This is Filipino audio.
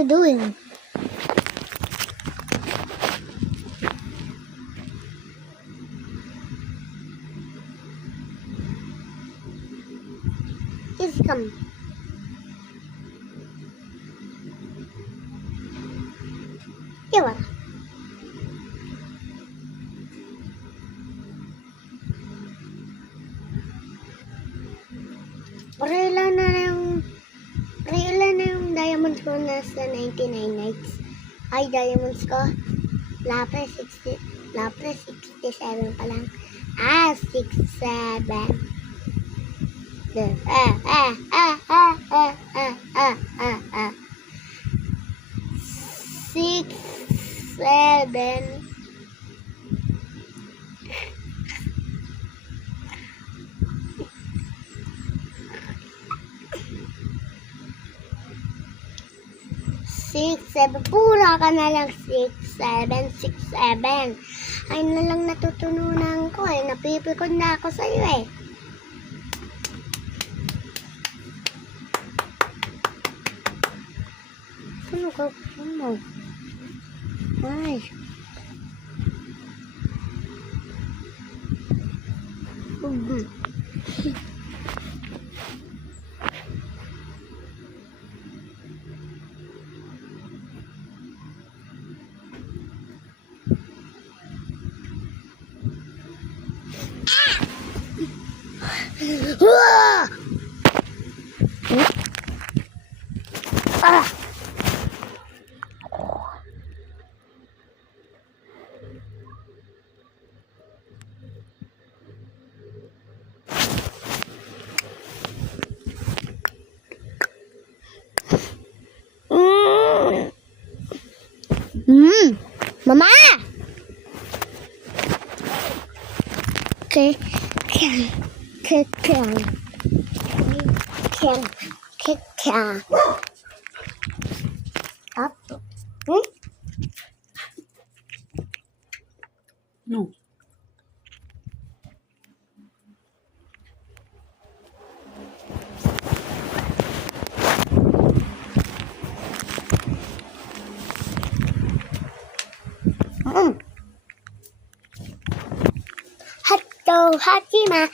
you doing? Please come. Diba? Ilan na yung diamonds ko nasa 99 nights. Ay, diamonds ko. Lapis 67 pa lang. 67. 6, 7. Pura ka na lang. 6, 7. Ay na lang natutununan ko eh. Napipikon na ako sa'yo eh. Ano ka mo? Ay. Mama! Okay. Up. No. Hato, Hachima.